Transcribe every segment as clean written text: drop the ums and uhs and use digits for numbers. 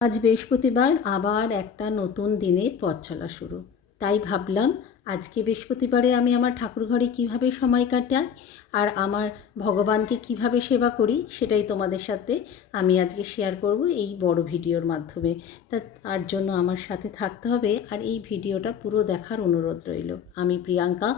আজ বৃহস্পতিবার আবার একটা নতুন দিনে পথ চলা শুরু। তাই ভাবলাম আজকে বৃহস্পতিবারে আমি আমার ঠাকুরঘরে কিভাবে সময় কাটাই আর আমার ভগবানকে কিভাবে সেবা করি সেটাই তোমাদের সাথে আমি আজকে শেয়ার করব এই বড় ভিডিওর মাধ্যমে। তার জন্য আমার সাথে থাকতে হবে আর এই ভিডিওটা পুরো দেখার অনুরোধ রইল। আমি প্রিয়াঙ্কা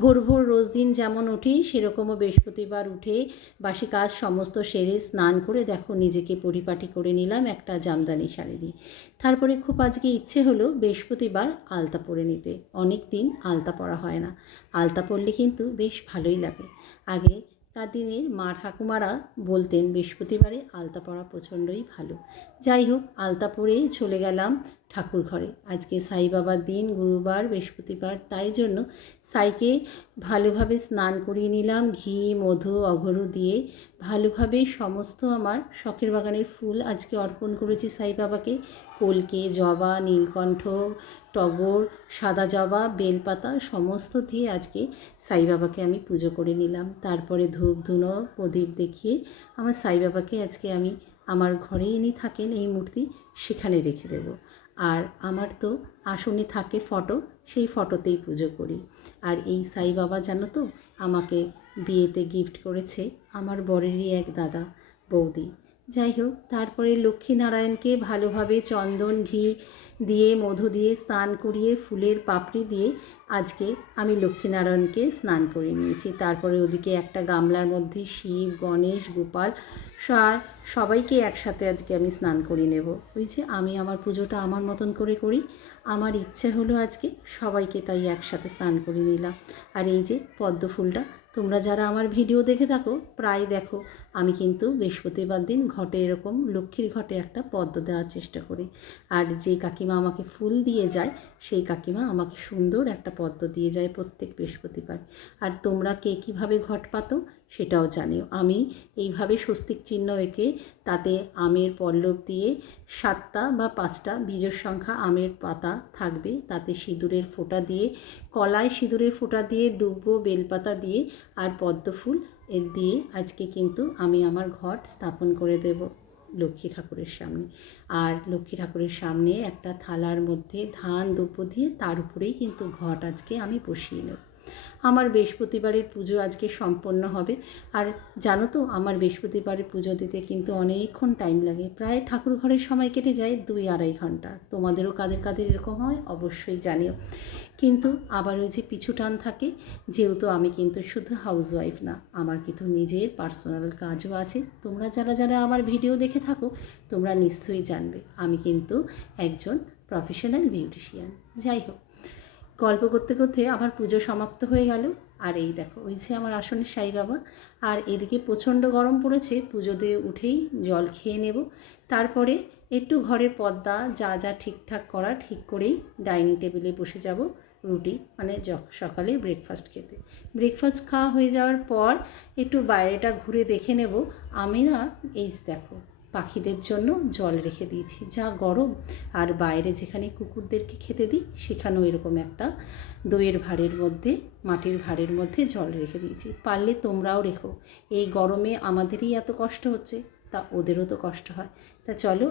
ভোর ভোর রোজ দিন যেমন উঠি সেরকমও বৃহস্পতিবার উঠে বাসি কাজ সমস্ত সেরে স্নান করে দেখো নিজেকে পরিপাটি করে নিলাম একটা জামদানি শাড়ি দিয়ে। তারপরে খুব আজকে ইচ্ছে হলো বৃহস্পতিবার আলতা পরে নিতে। অনেক দিন আলতা পরা হয় না। আলতা পরলে কিন্তু বেশ ভালোই লাগে। আগেকার দিনের মা ঠাকুমারা বলতেন বৃহস্পতিবারে আলতা পরা প্রচণ্ডই ভালো। যাই হোক, আলতা পরেই চলে গেলাম ঠাকুর ঘরে। আজকে সাই বাবার দিন, গুরুবার, বৃহস্পতিবার, তাই জন্য সাইকে ভালোভাবে স্নান করিয়ে নিলাম। ঘি, মধু, অঘরু দিয়ে ভালোভাবে সমস্ত আমার শখের বাগানের ফুল আজকে অর্পণ করেছি সাই বাবাকে। কলকে, জবা, নীলকণ্ঠ, টগর, সাদা জবা, বেলপাতা সমস্ত দিয়ে আজকে সাই বাবাকে আমি পুজো করে নিলাম। তারপরে ধূপ ধুনো প্রদীপ দেখিয়ে আমার সাই বাবাকে আজকে আমি আমার ঘরেই ইনি থাকেন এই মূর্তি, সেখানে রেখে দেব। আর আমার তো আসনে থাকে ফটো, সেই ফটোতেই পুজো করি। আর এই সাই বাবা জানো তো আমাকে বিয়েতে গিফট করেছে আমার বরেরই এক দাদা বৌদি। যাই হোক, তারপরে লক্ষ্মীনারায়ণকে ভালোভাবে চন্দন ঘি দিয়ে মধু দিয়ে স্নান করিয়ে ফুলের পাপড়ি দিয়ে আজকে আমি লক্ষ্মীনারায়ণকে স্নান করিয়ে নিয়েছি। তারপরে ওদিকে একটা গামলার মধ্যে শিব, গণেশ, গোপাল সবাইকে একসাথে আজকে আমি স্নান করিয়ে নেব। ওই যে আমি আমার পুজোটা আমার মতন করে করি, আমার ইচ্ছে হলো আজকে সবাইকে তাই একসাথে স্নান করিয়ে নিলাম। আর এই যে পদ্ম ফুলটা, তোমরা যারা আমার ভিডিও দেখে থাকো প্রায় দেখো আমি কিন্তু বৃহস্পতিবার দিন ঘটে এরকম লক্ষ্মীর ঘটে একটা পদ্ম দেওয়ার চেষ্টা করি। আর যে কাকিমা আমাকে ফুল দিয়ে যায় সেই কাকিমা আমাকে সুন্দর একটা পদ্ম দিয়ে যায় প্রত্যেক বৃহস্পতিবার। আর তোমরা কে কীভাবে ঘট পাতো সেটাও জানিও। আমি এইভাবে স্বস্তিক চিহ্ন এঁকে তাতে আমের পল্লব দিয়ে 7টা বা 5টা বীজের সংখ্যা আমের পাতা থাকবে, তাতে সিঁদুরের ফোঁটা দিয়ে, কলায় সিঁদুরের ফোঁটা দিয়ে, দুব্বো বেলপাতা দিয়ে আর পদ্ম ফুল দিয়ে আজকে কিন্তু আমি আমার ঘট স্থাপন করে দেব লক্ষ্মী ঠাকুরের সামনে। আর লক্ষ্মী ঠাকুরের সামনে একটা থালার মধ্যে ধান দুব্বো দিয়ে তার উপরেই কিন্তু ঘট আজকে আমি বসিয়ে নেব। আমার বৃহস্পতিবারের পুজো আজকে সম্পন্ন হবে। আর জানো তো আমার বৃহস্পতিবারের পুজো দিতে কিন্তু অনেকক্ষণ টাইম লাগে, প্রায় ঠাকুর ঘরের সময় কেটে যায় 2-2.5 ঘন্টা। তোমাদেরও কাদের কাদের এরকম হয় অবশ্যই জানিও। কিন্তু আবার ওই যে পিছু টান থাকে, যেহেতু আমি কিন্তু শুধু হাউসওয়াইফ না, আমার কিন্তু নিজের পার্সোনাল কাজও আছে। তোমরা যারা যারা আমার ভিডিও দেখে থাকো তোমরা নিশ্চয়ই জানবে আমি কিন্তু একজন প্রফেশনাল বিউটিশিয়ান। যাই হোক, গল্প করতে করতে আমার পুজো সমাপ্ত হয়ে গেল। আর এই দেখো ওই যে আমার আসনের সাই বাবা। আর এদিকে প্রচণ্ড গরম পড়েছে, পুজো দিয়ে উঠেই জল খেয়ে নেব। তারপরে একটু ঘরের পর্দা যা যা ঠিকঠাক করা ঠিক করেই ডাইনিং টেবিলে বসে যাব রুটি মানে সকালে ব্রেকফাস্ট খেতে। ব্রেকফাস্ট খাওয়া হয়ে যাওয়ার পর একটু বাইরেটা ঘুরে দেখে নেব। আমি না এই দেখো পাখিদের জন্য জল রেখে দিয়েছি, যা গরম। আর বাইরে যেখানে কুকুরদেরকে খেতে দিই সেখানেও এরকম একটা দইয়ের ভাঁড়ের মধ্যে, মাটির ভাঁড়ের মধ্যে জল রেখে দিয়েছি। পারলে তোমরাও রেখো। এই গরমে আমাদেরই এত কষ্ট হচ্ছে, তা ওদেরও তো কষ্ট হয়। তা চলো